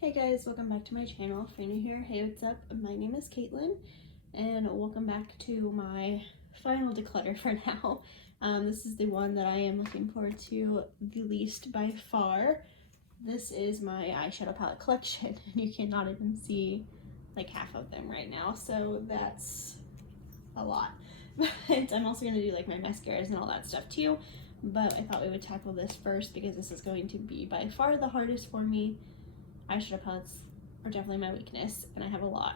Hey guys, welcome back to my channel. If you're new here, hey, what's up? My name is Caitlin, and welcome back to my final declutter for now. This is the one that I am looking forward to the least by far. This is my eyeshadow palette collection, and you cannot even see like half of them right now, so that's a lot. But I'm also going to do like my mascaras and all that stuff too, but I thought we would tackle this first because this is going to be by far the hardest for me. Eyeshadow palettes are definitely my weakness, and I have a lot.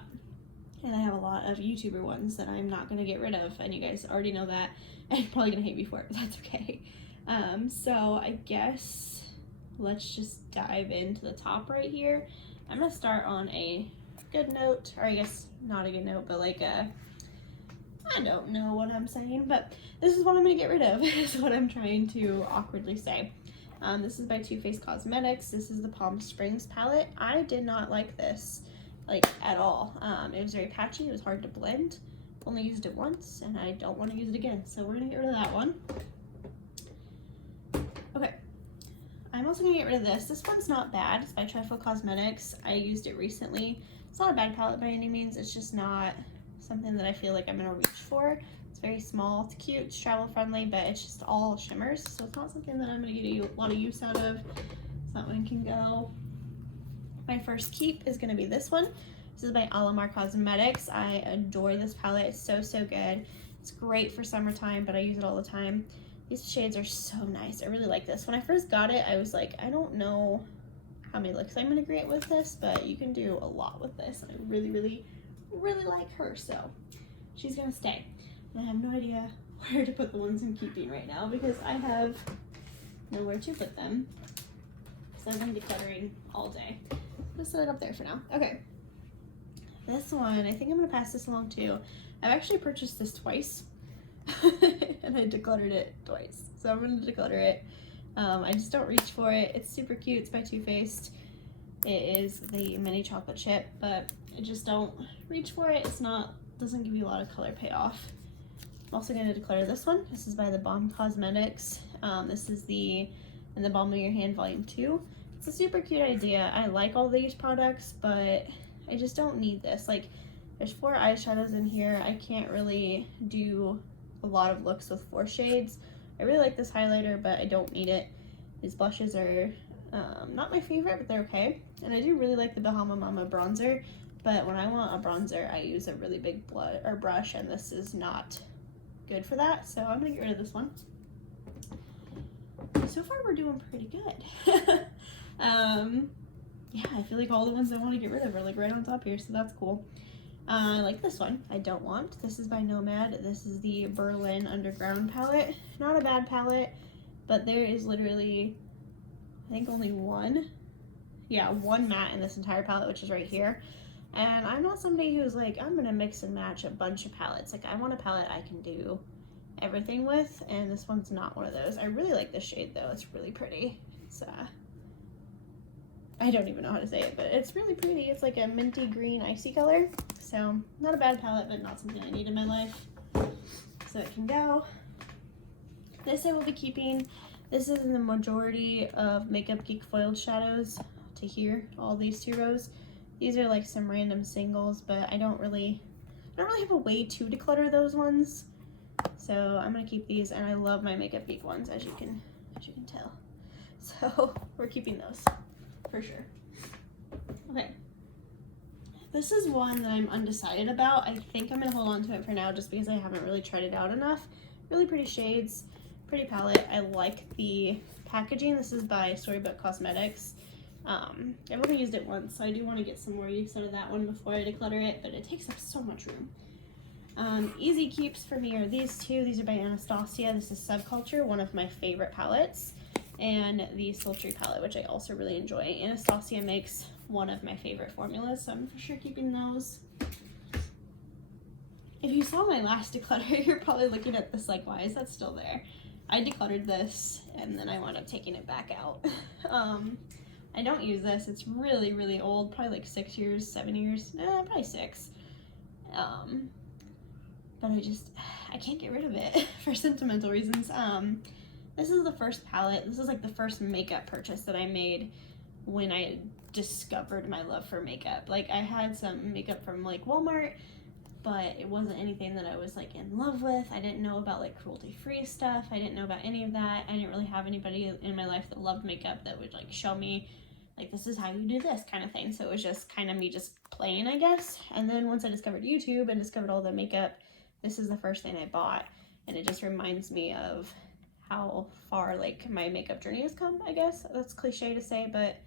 And I have a lot of YouTuber ones that I'm not going to get rid of, and you guys already know that, and you're probably going to hate me for it, but that's okay. So I guess let's just dive into the top right here. I'm going to start on a good note, or I guess not a good note, but like a, I don't know what I'm saying, but this is what I'm going to get rid of, is what I'm trying to awkwardly say. This is by Too Faced Cosmetics. This is the Palm Springs palette. I did not like this, like, at all. It was very patchy. It was hard to blend. Only used it once, and I don't want to use it again, so we're going to get rid of that one. Okay. I'm also going to get rid of this. This one's not bad. It's by Trifle Cosmetics. I used it recently. It's not a bad palette by any means. It's just not something that I feel like I'm going to reach for. It's very small, it's cute, it's travel friendly, but it's just all shimmers, so it's not something that I'm going to get a lot of use out of. So that one can go. My first keep is going to be this one. This is by Eyeliner Cosmetics. I adore this palette. It's so good. It's great for summertime, but I use it all the time. These shades are so nice. I really like this. When I first got it, I was like, I don't know how many looks I'm going to create with this, but you can do a lot with this. I really like her, so she's going to stay. And I have no idea where to put the ones I'm keeping right now because I have nowhere to put them. So I've been decluttering all day. Just set it up there for now. Okay. This one, I think I'm going to pass this along too. I've actually purchased this twice. And I decluttered it twice. So I'm going to declutter it. I just don't reach for it. It's super cute. It's by Too Faced. It is the mini chocolate chip, but I just don't reach for it. It's not, doesn't give you a lot of color payoff. I'm also going to declutter this one. This is by the Balm Cosmetics. This is the In the Balm of Your Hand Volume 2. It's a super cute idea. I like all these products, but I just don't need this. Like, there's 4 eyeshadows in here. I can't really do a lot of looks with 4 shades. I really like this highlighter, but I don't need it. These blushes are not my favorite, but they're okay. And I do really like the Bahama Mama bronzer, but when I want a bronzer, I use a really big brush, and this is not good for that, so I'm gonna get rid of this one. So far we're doing pretty good. Yeah, I feel like all the ones I want to get rid of are like right on top here, so that's cool. I like this one. I don't want. This is by Nomad. This is the Berlin Underground palette. Not a bad palette, but there is literally, I think, only one matte in this entire palette, which is right here. And I'm not somebody who's like, I'm gonna mix and match a bunch of palettes. Like, I want a palette I can do everything with, and this one's not one of those. I really like this shade though. It's really pretty. It's I don't even know how to say it, but it's really pretty. It's like a minty green icy color. So not a bad palette, but not something I need in my life. So it can go. This I will be keeping. This is in the majority of Makeup Geek foiled shadows to here, all these 2 rows. These are like some random singles, but I don't really have a way to declutter those ones. So I'm gonna keep these, and I love my Makeup Geek ones, as you can tell. So we're keeping those for sure. Okay. This is one that I'm undecided about. I think I'm gonna hold on to it for now just because I haven't really tried it out enough. Really pretty shades, pretty palette. I like the packaging. This is by Storybook Cosmetics. I've only used it once, so I do want to get some more use out of that one before I declutter it, but it takes up so much room. Easy keeps for me are these 2. These are by Anastasia. This is Subculture, one of my favorite palettes, and the Sultry palette, which I also really enjoy. Anastasia makes one of my favorite formulas, so I'm for sure keeping those. If you saw my last declutter, you're probably looking at this like, why is that still there? I decluttered this, and then I wound up taking it back out. I don't use this. It's really old, probably like 6 years, 7 years, probably 6. But I can't get rid of it for sentimental reasons. This is the first palette. This is like the first makeup purchase that I made when I discovered my love for makeup. Like, I had some makeup from like Walmart, but it wasn't anything that I was like in love with. I didn't know about like cruelty-free stuff. I didn't know about any of that. I didn't really have anybody in my life that loved makeup that would like show me like, this is how you do this kind of thing. So it was just kind of me just playing, I guess. And then once I discovered YouTube and discovered all the makeup, this is the first thing I bought. And it just reminds me of how far like my makeup journey has come, I guess. That's cliche to say, but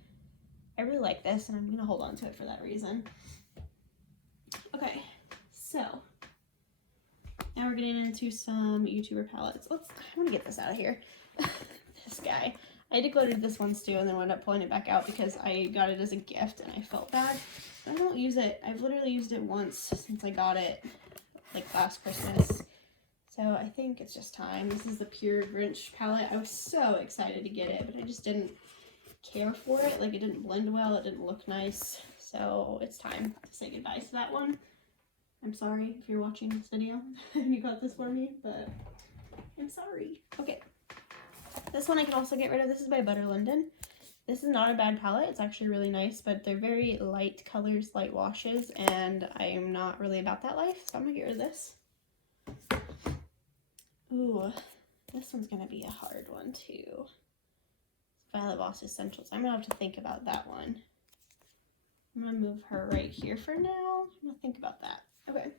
I really like this and I'm gonna hold on to it for that reason. Okay, so now we're getting into some YouTuber palettes. I want to get this out of here. This guy. I decluttered this once too and then wound up pulling it back out because I got it as a gift and I felt bad. But I don't use it. I've literally used it once since I got it like last Christmas. So I think it's just time. This is the Pure Grinch palette. I was so excited to get it, but I just didn't care for it. Like, it didn't blend well. It didn't look nice. So it's time to say goodbye to that one. I'm sorry if you're watching this video and you got this for me, but I'm sorry. Okay. This one I can also get rid of. This is by Butter London. This is not a bad palette. It's actually really nice, but they're very light colors, light washes, and I am not really about that life, so I'm gonna get rid of this. Ooh, this one's gonna be a hard one too. Violet Voss Essentials. I'm gonna have to think about that one. I'm gonna move her right here for now. I'm gonna think about that. Okay.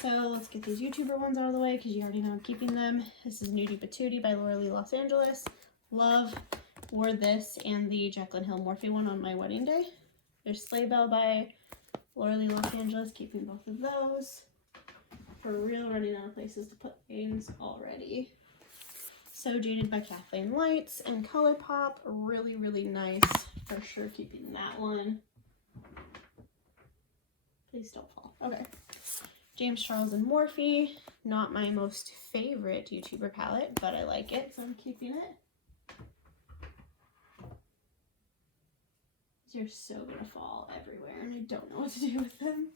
So let's get these YouTuber ones out of the way because you already know I'm keeping them. This is Nudie Patootie by Laura Lee Los Angeles. Love. Wore this and the Jaclyn Hill Morphe one on my wedding day. There's Sleigh Bell by Laura Lee Los Angeles. Keeping both of those. For real, running out of places to put things already. So Jaded by Kathleen Lights and ColourPop. Really, really nice. For sure keeping that one. Please don't fall. Okay. James Charles and Morphe. Not my most favorite YouTuber palette, but I like it, so I'm keeping it. These are so gonna fall everywhere, and I don't know what to do with them.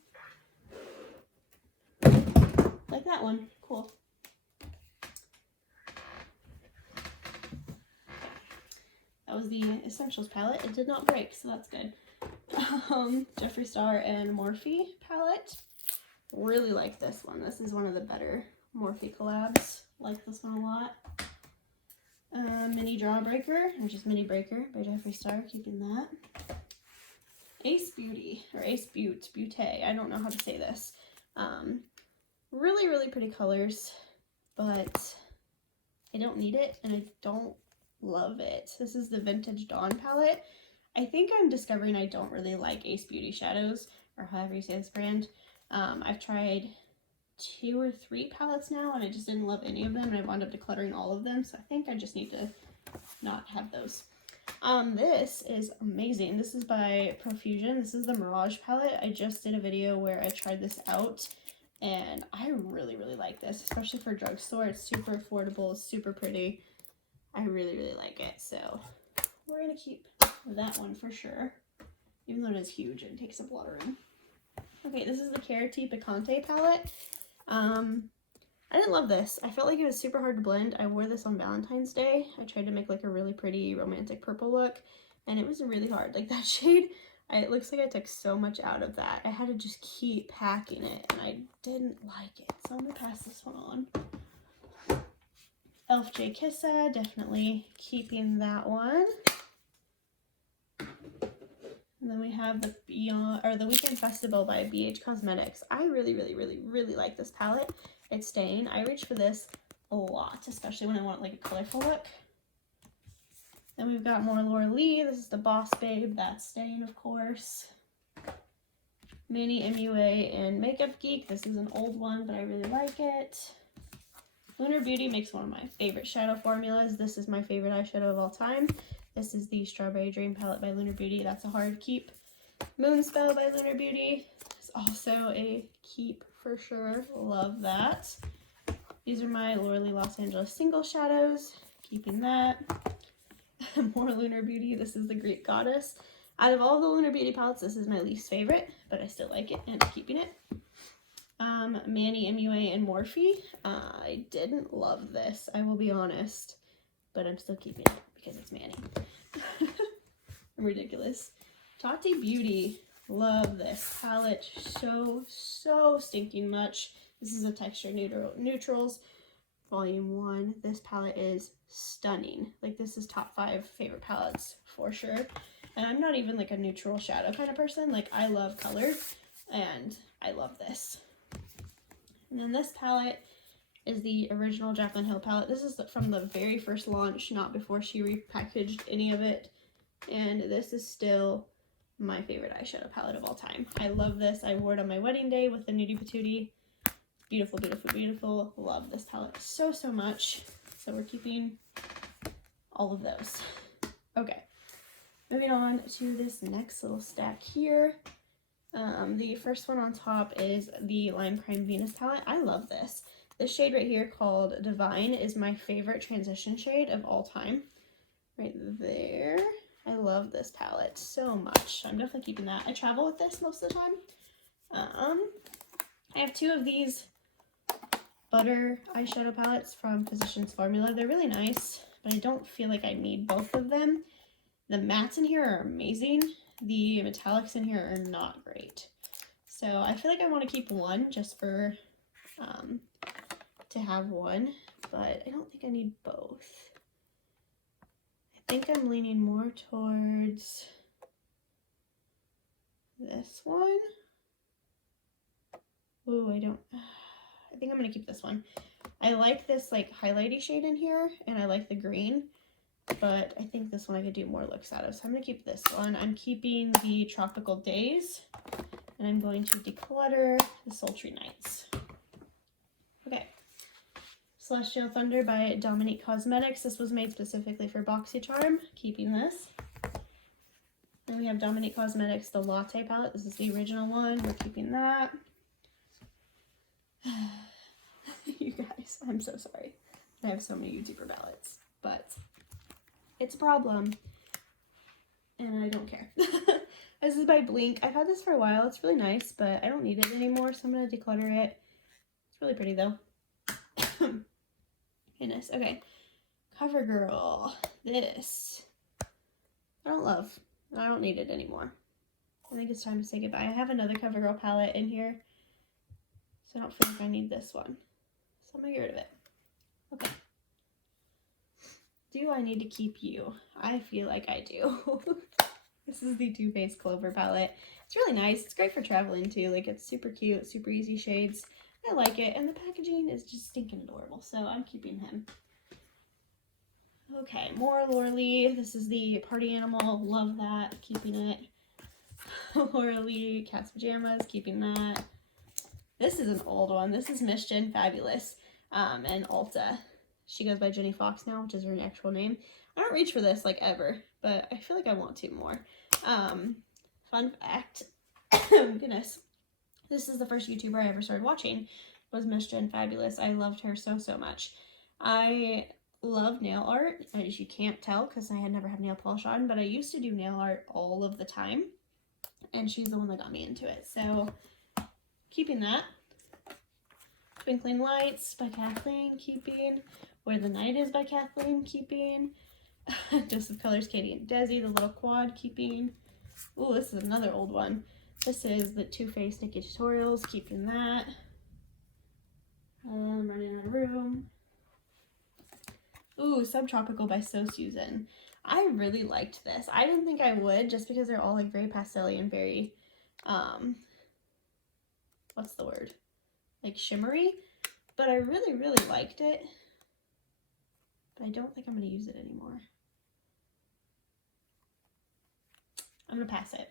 Like that one. Cool. That was the Essentials palette. It did not break, so that's good. Jeffree Star and Morphe palette. Really like this one. This is one of the better Morphe collabs. Like this one a lot. Mini Jawbreaker, or just Mini Breaker by Jeffree Star. Keeping that. Ace Beauty, or Ace Beauty. I don't know how to say this. Really, really pretty colors, but I don't need it, and I don't love it. This is the Vintage Dawn palette. I think I'm discovering I don't really like Ace Beauty shadows, or however you say this brand. I've tried 2 or 3 palettes now, and I just didn't love any of them, and I wound up decluttering all of them, so I think I just need to not have those. This is amazing. This is by Profusion. This is the Mirage palette. I just did a video where I tried this out, and I really, really like this, especially for drugstore. It's super affordable, it's super pretty. I really, really like it, so we're gonna keep that one for sure, even though it is huge and takes up a lot of room. Okay, this is the Carati Picante palette. I didn't love this. I felt like it was super hard to blend. I wore this on Valentine's Day. I tried to make like a really pretty romantic purple look, and it was really hard. Like that shade, it looks like I took so much out of that. I had to just keep packing it, and I didn't like it. So I'm gonna pass this one on. Elf J. Kissa, definitely keeping that one. And then we have the the Weekend Festival by BH Cosmetics. I really, really, really, really like this palette. It's staying. I reach for this a lot, especially when I want like a colorful look. Then we've got more Laura Lee. This is the Boss Babe. That's staying, of course. Manny MUA and Makeup Geek. This is an old one, but I really like it. Lunar Beauty makes one of my favorite shadow formulas. This is my favorite eyeshadow of all time. This is the Strawberry Dream palette by Lunar Beauty. That's a hard keep. Moonspell by Lunar Beauty is also a keep for sure. Love that. These are my Laura Lee Los Angeles single shadows. Keeping that. More Lunar Beauty. This is the Greek Goddess. Out of all the Lunar Beauty palettes, this is my least favorite, but I still like it and I'm keeping it. Manny MUA and Morphe. I didn't love this, I will be honest, but I'm still keeping it because it's Manny. I'm ridiculous. Tati Beauty. Love this palette so stinking much. This is a Texture Neutrals Volume 1. This palette is stunning. Like, this is top 5 favorite palettes for sure. And I'm not even like a neutral shadow kind of person. Like, I love color and I love this. And then this palette is the original Jaclyn Hill palette. This is from the very first launch, not before she repackaged any of it. And this is still my favorite eyeshadow palette of all time. I love this. I wore it on my wedding day with the Nudie Patootie. Beautiful, beautiful, beautiful. Love this palette so much. So we're keeping all of those. Okay, moving on to this next little stack here. The first one on top is the Lime Crime Venus palette. I love this. This shade right here called Divine is my favorite transition shade of all time. Right there. I love this palette so much. I'm definitely keeping that. I travel with this most of the time. I have 2 of these butter eyeshadow palettes from Physicians Formula. They're really nice, but I don't feel like I need both of them. The mattes in here are amazing. The metallics in here are not great. So I feel like I want to keep one just for to have one, but I don't think I need both. I think I'm leaning more towards this one. Ooh, I think I'm gonna keep this one. I like this like highlighty shade in here, and I like the green, but I think this one I could do more looks out of, so I'm gonna keep this one. I'm keeping the Tropical Days, and I'm going to declutter the Sultry Nights. Okay. Celestial Thunder by Dominique Cosmetics. This was made specifically for BoxyCharm. Keeping this. Then we have Dominique Cosmetics, the Latte palette. This is the original one. We're keeping that. You guys, I'm so sorry. I have so many YouTuber palettes, but it's a problem, and I don't care. This is by Blink. I've had this for a while. It's really nice, but I don't need it anymore, so I'm going to declutter it. It's really pretty, though. Goodness. Okay. CoverGirl. This. I don't love. I don't need it anymore. I think it's time to say goodbye. I have another CoverGirl palette in here, so I don't feel like I need this one. So I'm going to get rid of it. Okay. Do I need to keep you? I feel like I do. This is the Too Faced Clover palette. It's really nice. It's great for traveling too. Like, it's super cute, super easy shades. I like it, and the packaging is just stinking adorable, so I'm keeping him. Okay, more Laura-Lee. This is the Party Animal. Love that. Keeping it. Laura-Lee Cat's Pajamas. Keeping that. This is an old one. This is Miss Jen Fabulous and Ulta. She goes by Jenny Fox now, which is her actual name. I don't reach for this, like, ever, but I feel like I want to more. Fun fact. Goodness. This is the first YouTuber I ever started watching, was Miss Jen Fabulous. I loved her so much. I love nail art, as you can't tell because I had never had nail polish on, but I used to do nail art all of the time, and she's the one that got me into it. So, keeping that. Twinkling Lights by Kathleen, keeping. Where the Night Is by Kathleen, keeping. Joseph Colors, Katie and Desi, the little quad, keeping. Ooh, this is another old one. This is the Too Faced Nikki Tutorials, keeping that. Running out of room. Ooh, Subtropical by So Susan. I really liked this. I didn't think I would, just because they're all like very pastel-y and very, what's the word? Like shimmery. But I really liked it. But I don't think I'm going to use it anymore. I'm going to pass it.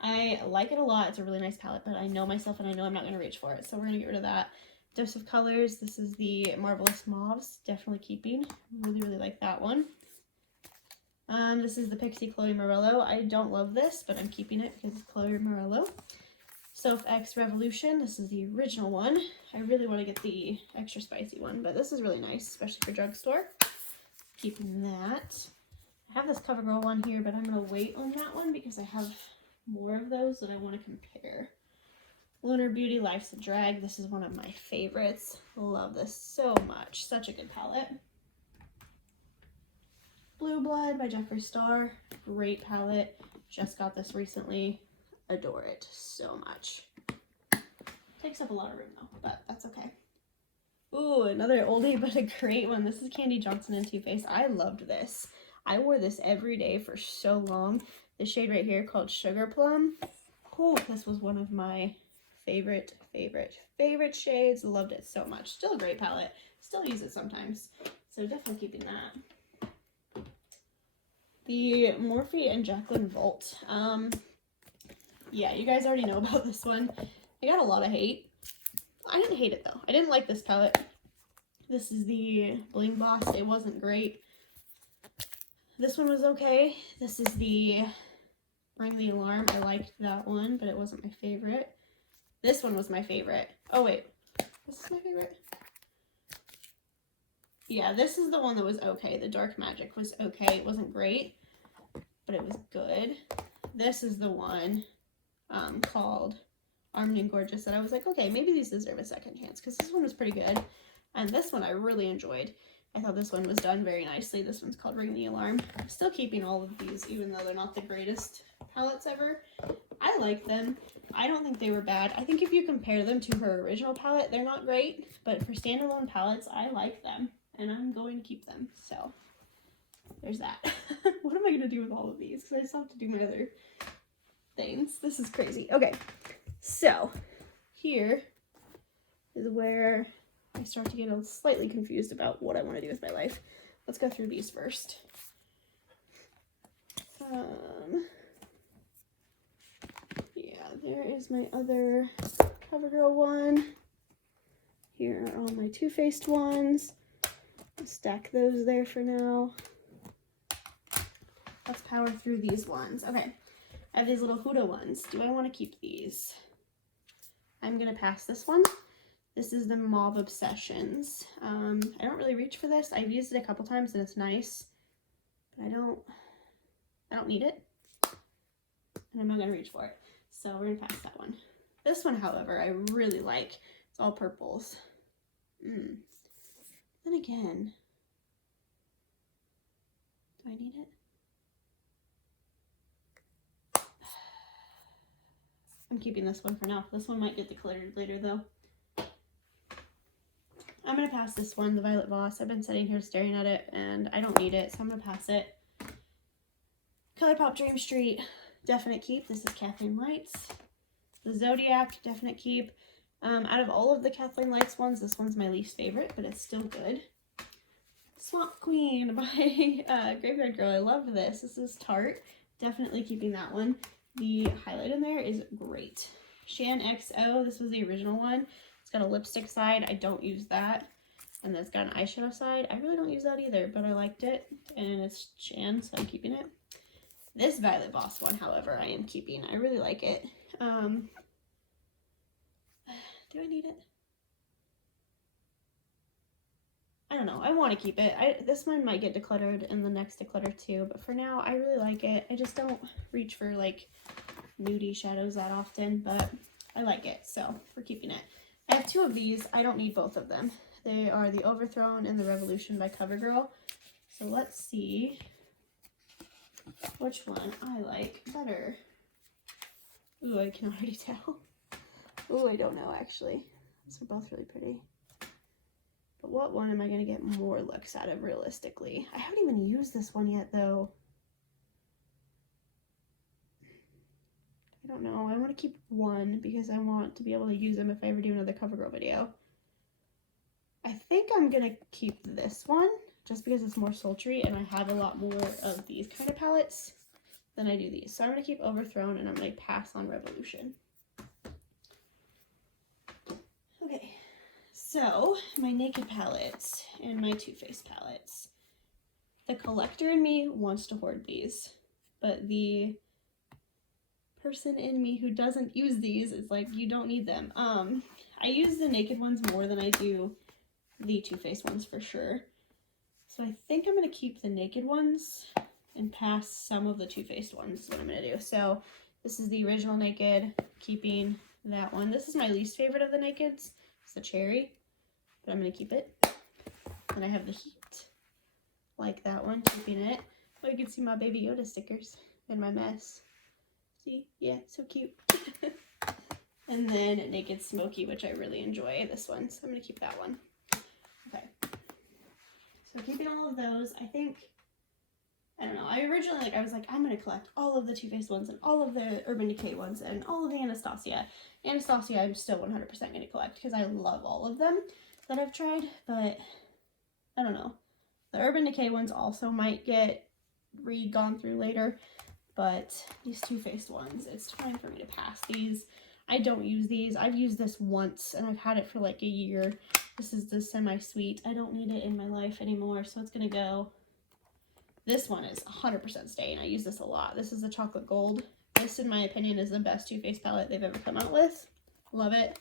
I like it a lot. It's a really nice palette, but I know myself and I know I'm not going to reach for it. So we're going to get rid of that. Dose of Colors. This is the Marvelous Mauves. Definitely keeping. Really like that one. This is the Pixie Chloe Morello. I don't love this, but I'm keeping it because it's Chloe Morello. Soph X Revolution. This is the original one. I really want to get the extra spicy one, but this is really nice, especially for drugstore. Keeping that. I have this CoverGirl one here, but I'm going to wait on that one because I have more of those that I want to compare. Lunar Beauty, Life's a Drag. This is one of my favorites. Love this so much. Such a good palette. Blue Blood by Jeffree Star. Great palette. Just got this recently. Adore it so much. Takes up a lot of room though, but that's okay. Ooh, another oldie but a great one. This is Candy Johnson and Too Faced. I loved this. I wore this every day for so long. The shade right here called Sugar Plum. Oh, this was one of my favorite shades. Loved it so much. Still a great palette. Still use it sometimes. So definitely keeping that. The Morphe and Jacqueline Volt. Yeah, you guys already know about this one. I got a lot of hate. I didn't hate it though. I didn't like this palette. This is the Bling Boss. It wasn't great. This one was okay. This is the Ring the Alarm. I liked that one, but it wasn't my favorite. This one was my favorite. Oh wait, this is my favorite. Yeah, this is the one that was okay. The Dark Magic was okay. It wasn't great, but it was good. This is the one called Armed and Gorgeous that I was like, okay, maybe these deserve a second chance, because this one was pretty good. And this one I really enjoyed. I thought this one was done very nicely. This one's called Ring the Alarm. I'm still keeping all of these, even though they're not the greatest palettes ever. I like them. I don't think they were bad. I think if you compare them to her original palette, they're not great. But for standalone palettes, I like them. And I'm going to keep them. So, there's that. What am I going to do with all of these? Because I still have to do my other things. This is crazy. Okay. So, here is where I start to get slightly confused about what I want to do with my life. Let's go through these first. Yeah, there is my other CoverGirl one. Here are all my Too Faced ones. I'll stack those there for now. Let's power through these ones. Okay, I have these little Huda ones. Do I want to keep these? I'm going to pass this one. This is the Mauve Obsessions. I don't really reach for this. I've used it a couple times and it's nice, but I don't need it, and I'm not going to reach for it. So we're going to pass that one. This one, however, I really like. It's all purples. Then again, do I need it? I'm keeping this one for now. This one might get decluttered later though. I'm going to pass this one, the Violet Voss. I've been sitting here staring at it and I don't need it, so I'm going to pass it. ColourPop Dream Street, definite keep. This is Kathleen Lights. The Zodiac, definite keep. Out of all of the Kathleen Lights ones, this one's my least favorite, but it's still good. Swamp Queen by Graveyard Girl. I love this. This is Tarte. Definitely keeping that one. The highlight in there is great. Shan XO, this was the original one. It's got a lipstick side. I don't use that. And then it's got an eyeshadow side. I really don't use that either, but I liked it. And it's Shan, so I'm keeping it. This Violet Voss one, however, I am keeping. I really like it. Do I need it? I don't know. I want to keep it. This one might get decluttered in the next declutter too, but for now, I really like it. I just don't reach for like nudie shadows that often, but I like it, so we're keeping it. I have two of these. I don't need both of them. They are the Overthrown and the Revolution by CoverGirl. So let's see which one I like better. Ooh, I can already tell. Ooh, I don't know actually. These are both really pretty. But what one am I going to get more looks out of realistically? I haven't even used this one yet though. I don't know. I want to keep one because I want to be able to use them if I ever do another CoverGirl video. I think I'm going to keep this one just because it's more sultry and I have a lot more of these kind of palettes than I do these. So I'm going to keep Overthrown and I'm going to pass on Revolution. Okay, so my Naked palettes and my Too Faced palettes. The collector in me wants to hoard these, but the person in me who doesn't use these is like, you don't need them. I use the Naked ones more than I do the Too Faced ones for sure. So I think I'm going to keep the Naked ones and pass some of the Too Faced ones is what I'm going to do. So this is the original Naked, keeping that one. This is my least favorite of the Nakeds. It's the Cherry, but I'm going to keep it. And I have the Heat, like that one, keeping it. Oh, you can see my Baby Yoda stickers in my mess. See? Yeah, so cute. And then Naked Smoky, which I really enjoy, this one. So I'm going to keep that one. Okay. So keeping all of those, I think, I don't know. I originally, I was like, I'm going to collect all of the Too Faced ones and all of the Urban Decay ones and all of the Anastasia. Anastasia, I'm still 100% going to collect because I love all of them that I've tried, but I don't know. The Urban Decay ones also might get gone through later, but these Too Faced ones, it's time for me to pass these. I don't use these. I've used this once and I've had it for like a year. This is the semi-sweet. I don't need it in my life anymore, so it's going to go. This one is 100% staying. I use this a lot. This is the Chocolate Gold. This, in my opinion, is the best Too Faced palette they've ever come out with. Love it.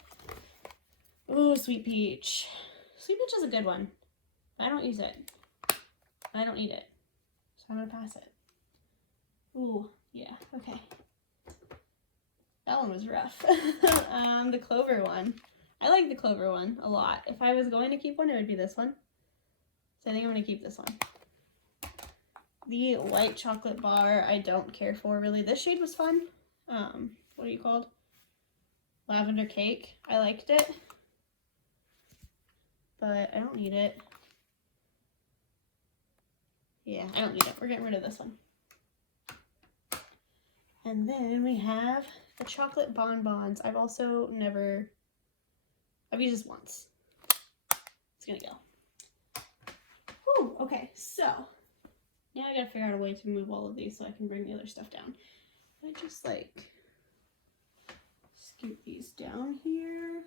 Ooh, Sweet Peach. Sweet Peach is a good one. I don't use it. I don't need it. So I'm going to pass it. Ooh, yeah, okay. That one was rough. The Clover one. I like the Clover one a lot. If I was going to keep one, it would be this one. So I think I'm going to keep this one. The White Chocolate Bar, I don't care for, really. This shade was fun. What are you called? Lavender Cake. I liked it. But I don't need it. Yeah, I don't need it. We're getting rid of this one. And then we have the Chocolate Bonbons. I've also never, I've used this once. It's gonna go. Whew, okay, so now I gotta figure out a way to move all of these so I can bring the other stuff down. I just like scoot these down here.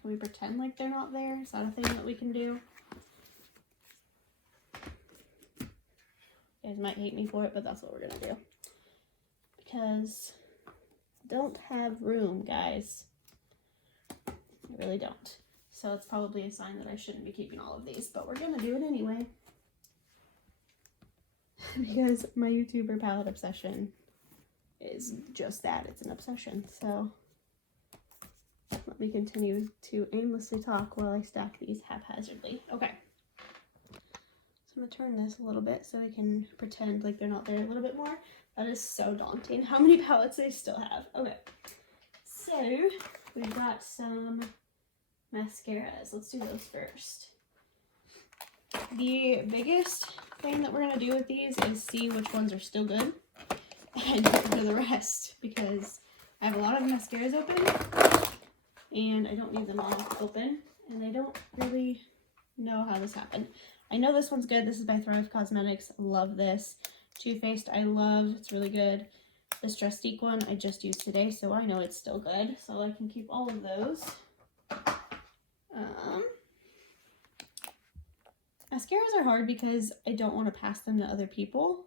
Can we pretend like they're not there? Is that a thing that we can do? You guys might hate me for it, but that's what we're gonna do. Because I don't have room, guys. I really don't. So it's probably a sign that I shouldn't be keeping all of these, but we're gonna do it anyway. Because my YouTuber palette obsession is just that, it's an obsession. So let me continue to aimlessly talk while I stack these haphazardly. Okay. So I'm gonna turn this a little bit so we can pretend like they're not there a little bit more. That is so daunting. How many palettes I still have? Okay. So we've got some mascaras. Let's do those first. The biggest thing that we're gonna do with these is see which ones are still good and get rid of the rest, because I have a lot of mascaras open and I don't need them all open, and I don't really know how this happened. I know this one's good. This is by Thrive Cosmetics. Love this. Too Faced, I love. It's really good. This Drastique one I just used today, so I know it's still good. So I can keep all of those. Mascaras are hard because I don't want to pass them to other people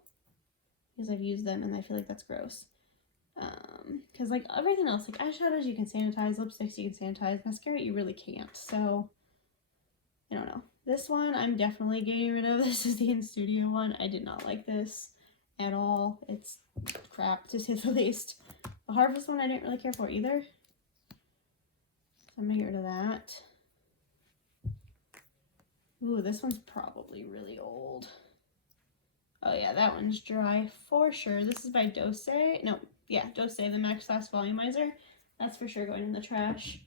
because I've used them and I feel like that's gross. Because like everything else, like eyeshadows you can sanitize, lipsticks you can sanitize, mascara you really can't. So I don't know. This one I'm definitely getting rid of. This is the In Studio one. I did not like this at all. It's crap, to say the least. The Harvest one I didn't really care for either. I'm gonna get rid of that. Ooh, this one's probably really old. Oh yeah, that one's dry for sure. This is by Dose. No, yeah, Dose, the Max Fast Volumizer. That's for sure going in the trash.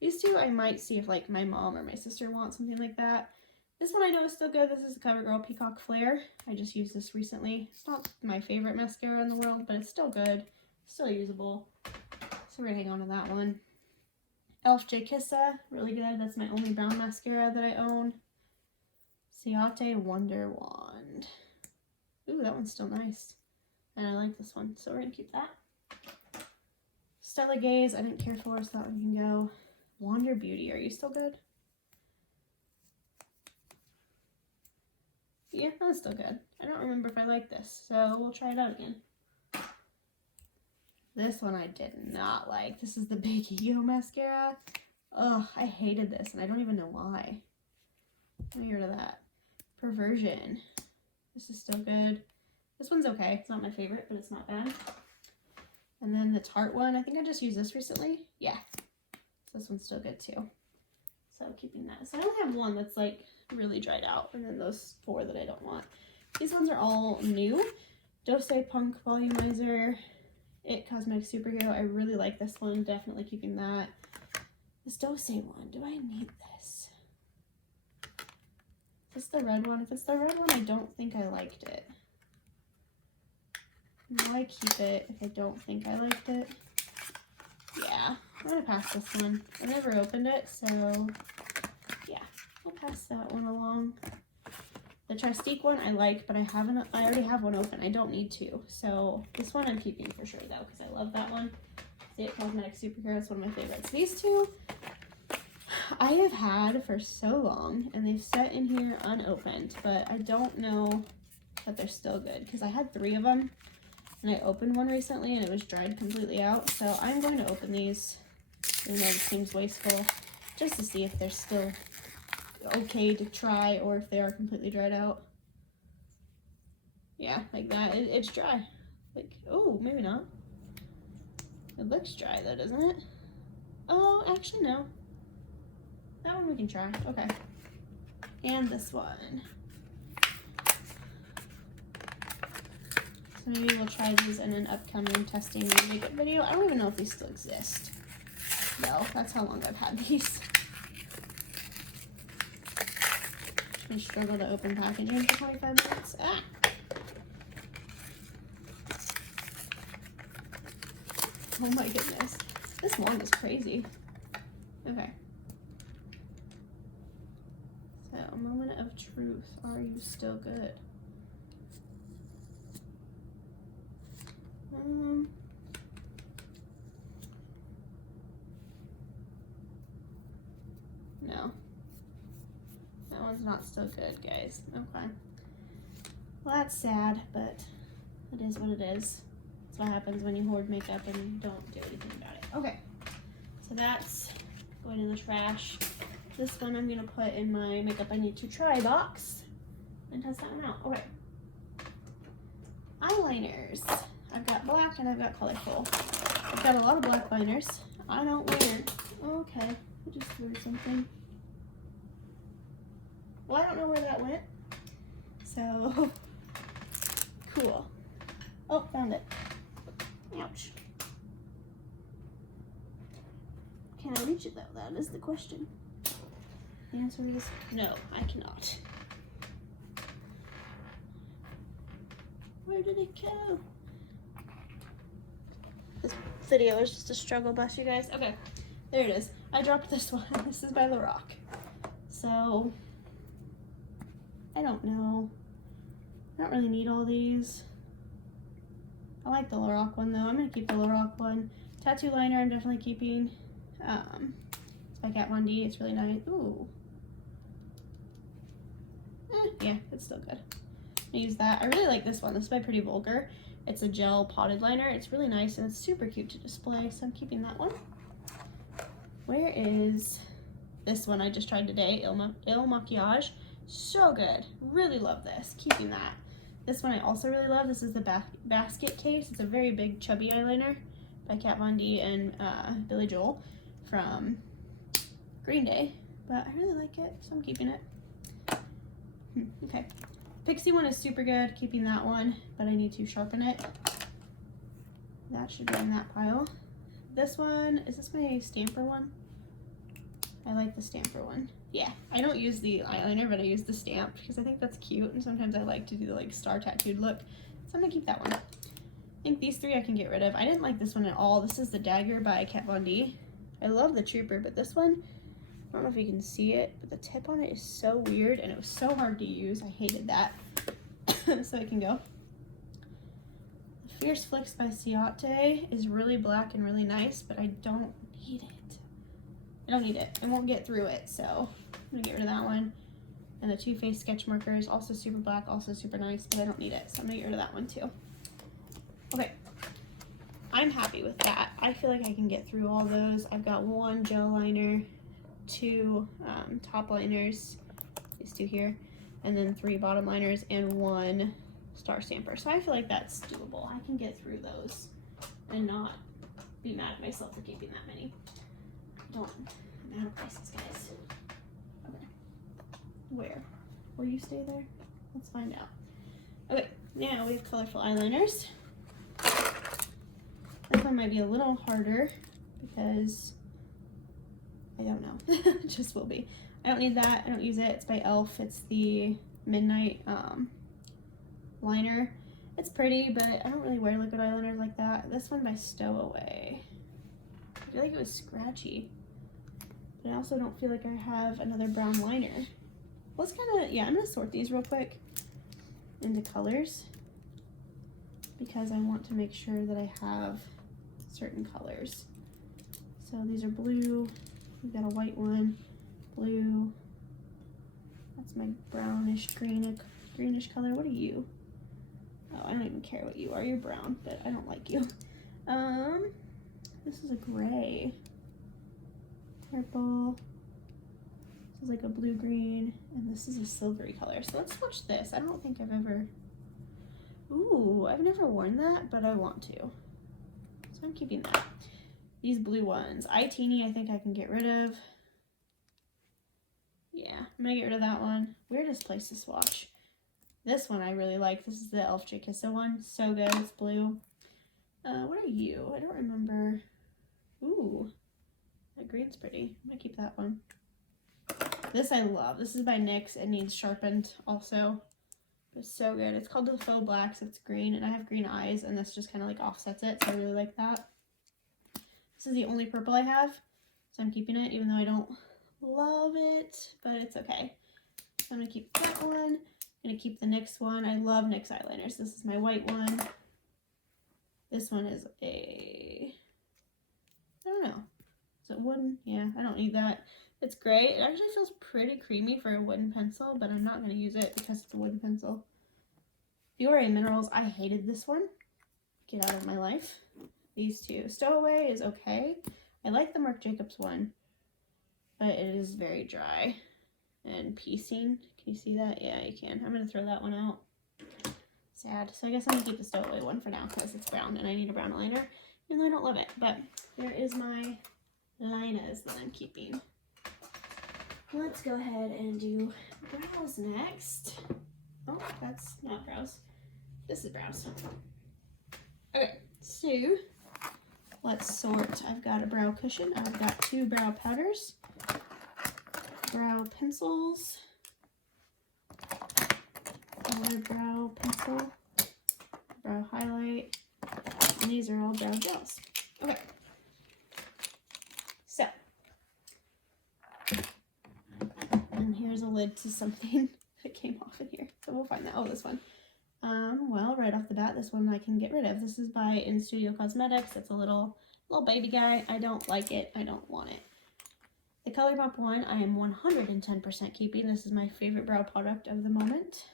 These two I might see if like my mom or my sister want something like that. This one I know is still good. This is the CoverGirl Peacock Flare. I just used this recently. It's not my favorite mascara in the world, but it's still good. Still usable. So we're gonna hang on to that one. e.l.f. J Kissa, really good. That's my only brown mascara that I own. Ciate Wonder Wand. Ooh, that one's still nice. And I like this one, so we're gonna keep that. Stella Gaze, I didn't care for, so that one can go. Wander Beauty, are you still good? Yeah, that's still good. I don't remember if I like this, so we'll try it out again. This one I did not like. This is the Big Ego mascara. Ugh, I hated this, and I don't even know why. Let me get rid of that. Perversion. This is still good. This one's okay. It's not my favorite, but it's not bad. And then the Tarte one, I think I just used this recently. Yeah. So this one's still good too. So keeping that. So I only have one that's like really dried out, and then those 4 that I don't want. These ones are all new. Dose Punk Volumizer It Cosmetics Superhero. I really like this one. Definitely keeping that. This Dose one. Do I need this? Is this the red one? If it's the red one, I don't think I liked it. Will I keep it if I don't think I liked it? Yeah, I'm gonna pass this one. I never opened it, so yeah, I'll pass that one along. The Tristique one I like, but I already have one open. I don't need to. So this one I'm keeping for sure though, because I love that one. See it, Cosmetics Superhero, it's one of my favorites. These two I have had for so long, and they've sat in here unopened, but I don't know that they're still good, because I had 3 of them, and I opened one recently, and it was dried completely out, so I'm going to open these, even though it seems wasteful, just to see if they're still okay to try, or if they are completely dried out. Yeah, like that. It's dry. Like, oh, maybe not. It looks dry though, doesn't it? Oh, actually no. That one we can try. Okay. And this one. So maybe we'll try these in an upcoming testing makeup video. I don't even know if these still exist. No, that's how long I've had these. I struggle to open packaging for 25 minutes. Ah! Oh my goodness. This wand is crazy. Okay. So, moment of truth. Are you still good? No. That one's not still good, guys. Okay. Well, that's sad, but it is what it is. That's what happens when you hoard makeup and don't do anything about it. Okay. So that's going in the trash. This one I'm going to put in my makeup I need to try box and test that one out. Okay. Eyeliners. I've got black and I've got colorful. I've got a lot of black liners. I don't wear. Okay. I just threw something. Well, I don't know where that went. So, cool. Oh, found it. Ouch. Can I reach it though? That is the question. The answer is no, I cannot. Where did it go? This video is just a struggle bus, you guys. Okay, there it is. I dropped this one. This is by Lorac. So, I don't know. I don't really need all these. I like the Lorac one though. I'm gonna keep the Lorac one. Tattoo liner I'm definitely keeping. It's by Kat Von D. It's really nice. Ooh. Yeah, it's still good. I use that. I really like this one. This is by Pretty Vulgar. It's a gel potted liner. It's really nice and it's super cute to display, so I'm keeping that one. Where is this one I just tried today? Il Makiage. So good. Really love this. Keeping that. This one I also really love. This is the basket case. It's a very big chubby eyeliner by Kat Von D and Billy Joel from Green Day. But I really like it, so I'm keeping it. Okay. Pixie one is super good. Keeping that one, but I need to sharpen it. That should be in that pile. This one, is this my stamper one? I like the stamper one. Yeah, I don't use the eyeliner, but I use the stamp because I think that's cute, and sometimes I like to do the like star tattooed look. So I'm gonna keep that one. I think these 3 I can get rid of. I didn't like this one at all. This is the Dagger by Kat Von D. I love the Trooper, but this one, I don't know if you can see it, but the tip on it is so weird, and it was so hard to use. I hated that. So it can go. The Fierce Flicks by Ciate is really black and really nice, but I don't need it. I don't need it. I won't get through it, so I'm gonna get rid of that one. And the Too Faced sketch marker is also super black, also super nice, but I don't need it, so I'm gonna get rid of that one too. Okay, I'm happy with that. I feel like I can get through all those. I've got 1 gel liner, 2 top liners, these 2 here, and then 3 bottom liners and 1 star stamper. So I feel like that's doable. I can get through those and not be mad at myself for keeping that many. I'm out of places, guys. Okay. Where? Will you stay there? Let's find out. Okay, now we have colorful eyeliners. one might be a little harder because I don't know. It just will be. I don't need that. I don't use it. It's by e.l.f. It's the Midnight liner. It's pretty, but I don't really wear liquid eyeliners like that. This one by Stowaway. I feel like it was scratchy, but I also don't feel like I have another brown liner. Let's kind of, yeah, I'm going to sort these real quick into colors because I want to make sure that I have certain colors. So these are blue. We've got a white one, blue. That's my brownish, greenish color. What are you? Oh, I don't even care what you are. You're brown, but I don't like you. This is a gray. Purple. This is like a blue-green, and this is a silvery color. So let's swatch this. I don't think I've ever... Ooh, I've never worn that, but I want to. So I'm keeping that. These blue ones. iTeeny, I think I can get rid of. Yeah, I'm gonna get rid of that one. Weirdest place to swatch. This one I really like. This is the e.l.f. Chikissa one. So good. It's blue. What are you? I don't remember. Ooh, that green's pretty. I'm gonna keep that one. This I love. This is by NYX. It needs sharpened also. It's so good. It's called the Faux Black, so it's green, and I have green eyes, and this just kind of like offsets it, so I really like that. This is the only purple I have, so I'm keeping it, even though I don't love it, but it's okay. So I'm gonna keep that one. I'm gonna keep the NYX one. I love NYX eyeliners. This is my white one. This one is I don't know. Is it wooden? Yeah, I don't need that. It's great. It actually feels pretty creamy for a wooden pencil, but I'm not going to use it because it's a wooden pencil. Biore Minerals, I hated this one. Get out of my life. These two. Stowaway is okay. I like the Marc Jacobs one, but it is very dry and piecing. Can you see that? Yeah, you can. I'm going to throw that one out. Sad. So I guess I'm going to keep the Stowaway one for now because it's brown and I need a brown liner, even though I don't love it. But there is my liners that I'm keeping. Let's go ahead and do brows next. Oh, that's not brows. This is brows. Okay, so let's sort. I've got a brow cushion. I've got 2 brow powders, brow pencils, another brow pencil, brow highlight, and these are all brow gels. Okay. So, and here's a lid to something that came off in here. So we'll find that. Oh, this one. Well, right off the bat, this one I can get rid of. This is by In Studio Cosmetics. It's a little baby guy. I don't like it. I don't want it. The ColourPop one, I am 110% keeping. This is my favorite brow product of the moment.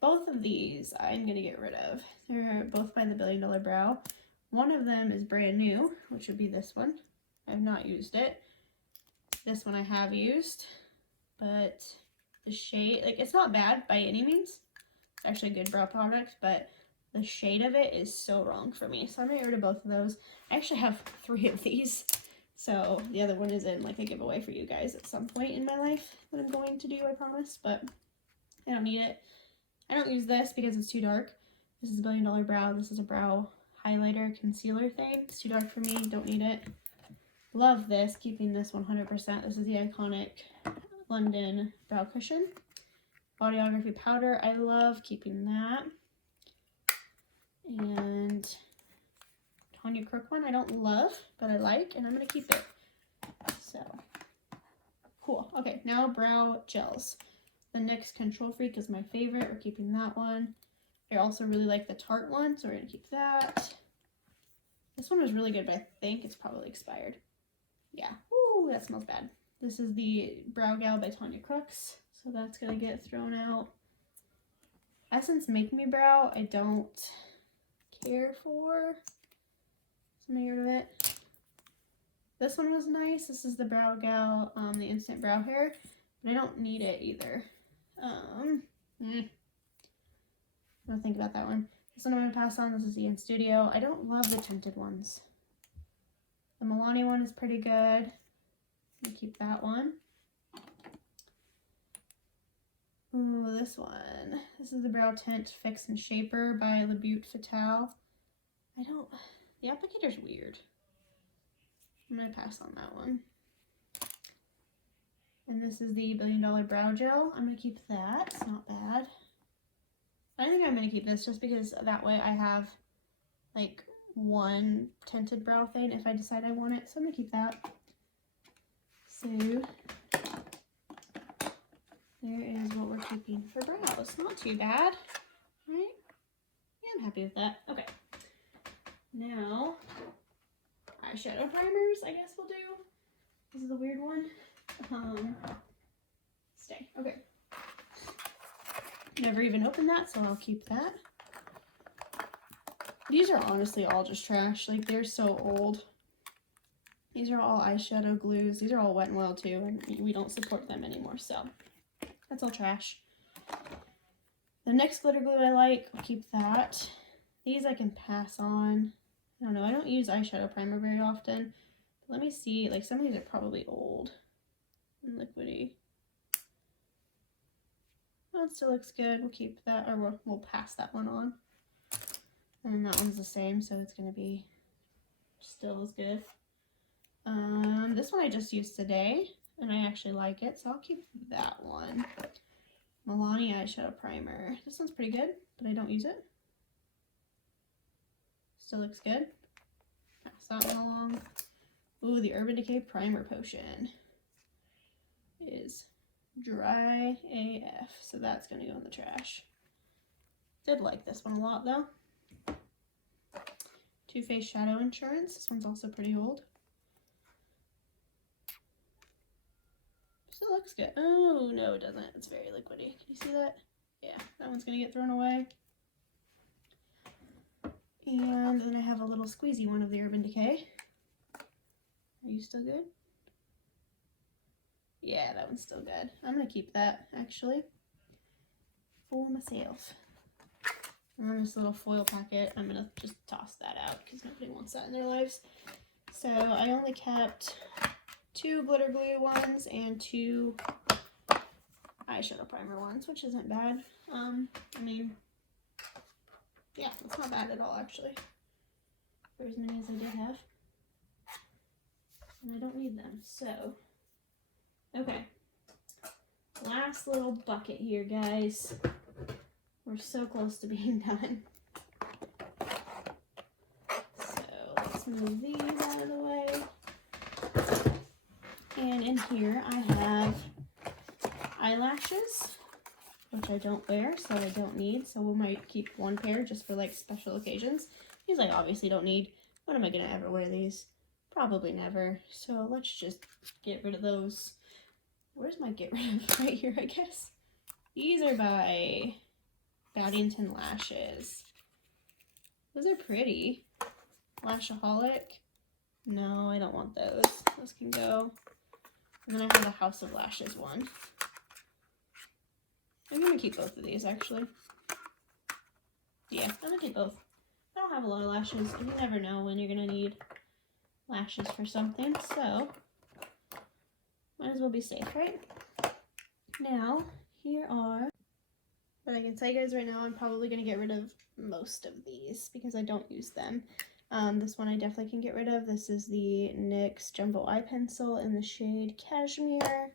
Both of these I'm going to get rid of. They're both by the Billion Dollar Brow. One of them is brand new, which would be this one. I've not used it. This one I have used, but the shade, like, it's not bad by any means. It's actually a good brow product, but the shade of it is so wrong for me. So I'm going to get rid of both of those. I actually have 3 of these. So the other one is in like a giveaway for you guys at some point in my life that I'm going to do, I promise, but I don't need it. I don't use this because it's too dark. This is a Billion Dollar Brow. This is a brow highlighter concealer thing. It's too dark for me. Don't need it. Love this. Keeping this 100%. This is the iconic London brow cushion. Audiography powder. I love keeping that. And Tanya Crook one I don't love, but I like, and I'm going to keep it. So, cool. Okay, now brow gels. The NYX Control Freak is my favorite. We're keeping that one. I also really like the Tarte one, so we're going to keep that. This one was really good, but I think it's probably expired. Yeah. Ooh, that smells bad. This is the Brow Gal by Tanya Crooks, so that's going to get thrown out. Essence Make Me Brow, I don't care for. So I'm going to get rid of it. This one was nice. This is the Brow Gal, the Instant Brow Hair, but I don't need it either. I'm gonna think about that one. This one I'm gonna pass on. This is the In Studio. I don't love the tinted ones. The Milani one is pretty good. I'm gonna keep that one. Ooh, this one. This is the Brow Tint Fix and Shaper by Le Beaute Fatale. The applicator's weird. I'm going to pass on that one. And this is the $1 Billion Brow Gel. I'm going to keep that. It's not bad. I think I'm going to keep this just because that way I have like one tinted brow thing if I decide I want it. So I'm going to keep that. So there is what we're keeping for brows. Not too bad, right? Yeah, I'm happy with that. Okay. Now, eyeshadow primers, I guess we'll do. This is a weird one. Stay. Okay. Never even opened that, so I'll keep that. These are honestly all just trash. Like, they're so old. These are all eyeshadow glues. These are all Wet n Wild too, and we don't support them anymore, so that's all trash. The next glitter glue I like, I'll keep that. These I can pass on. I don't know, I don't use eyeshadow primer very often. But let me see, like some of these are probably old and liquidy. Oh, it still looks good. We'll keep that, or we'll pass that one on. And then that one's the same, so it's gonna be still as good. This one I just used today, and I actually like it, so I'll keep that one. Milani eyeshadow primer. This one's pretty good, but I don't use it. Still looks good. Pass that one along. Ooh, the Urban Decay Primer Potion is dry AF, so that's gonna go in the trash. Did like this one a lot though. Too Faced Shadow Insurance. This one's also pretty old. Still looks good. Oh, no, it doesn't. It's very liquidy. Can you see that? Yeah, that one's going to get thrown away. And then I have a little squeezy one of the Urban Decay. Are you still good? Yeah, that one's still good. I'm going to keep that, actually, for myself. And then this little foil packet, I'm going to just toss that out because nobody wants that in their lives. So I only kept 2 glitter glue ones and 2 eyeshadow primer ones, which isn't bad. I mean, yeah, it's not bad at all, actually, for as many as I did have. And I don't need them, so. Okay. Last little bucket here, guys. We're so close to being done. So let's move these out of the way. And in here I have eyelashes, which I don't wear, so I don't need. So we might keep 1 pair just for like special occasions. These I obviously don't need. When am I gonna ever wear these? Probably never. So let's just get rid of those. Where's my get rid of? Right here, I guess. These are by Baddington Lashes. Those are pretty. Lashaholic. No, I don't want those. Those can go. And then I have a House of Lashes one. I'm gonna keep both of these, actually. Yeah, I'm gonna keep both. I don't have a lot of lashes. You never know when you're gonna need lashes for something, so might as well be safe, right? Now, here are, but I can tell you guys right now, I'm probably gonna get rid of most of these because I don't use them. This one I definitely can get rid of. This is the NYX Jumbo Eye Pencil in the shade Cashmere.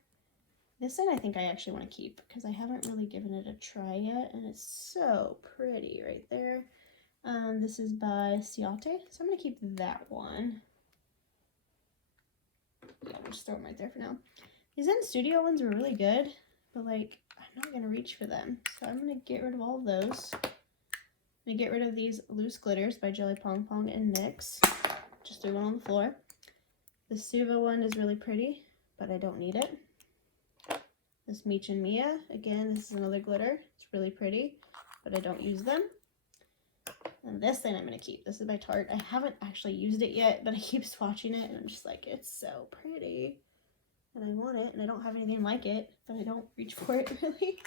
This one I think I actually want to keep because I haven't really given it a try yet, and it's so pretty right there. This is by Ciate, so I'm going to keep that one. Yeah, we'll just throw them right there for now. These In Studio ones were really good, but like, I'm not going to reach for them, so I'm going to get rid of all of those. I'm going to get rid of these loose glitters by Jelly Pong Pong and NYX. Just threw one on the floor. The Suva one is really pretty, but I don't need it. This Meech and Mia, again, this is another glitter. It's really pretty, but I don't use them. And this thing I'm going to keep. This is by Tarte. I haven't actually used it yet, but I keep swatching it, and I'm just like, it's so pretty. And I want it, and I don't have anything like it, but I don't reach for it, really.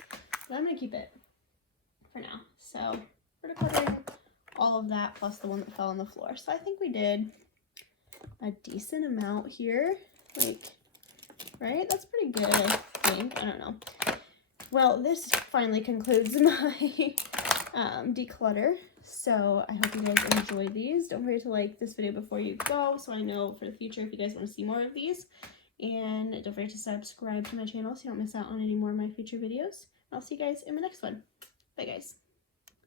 But I'm going to keep it for now. So we're decluttering all of that, plus the one that fell on the floor. So I think we did a decent amount here. Like, right? That's pretty good, I think. I don't know. Well, this finally concludes my declutter. So I hope you guys enjoy these. Don't forget to like this video before you go so I know for the future if you guys want to see more of these. And don't forget to subscribe to my channel so you don't miss out on any more of my future videos. I'll see you guys in my next one. Bye guys.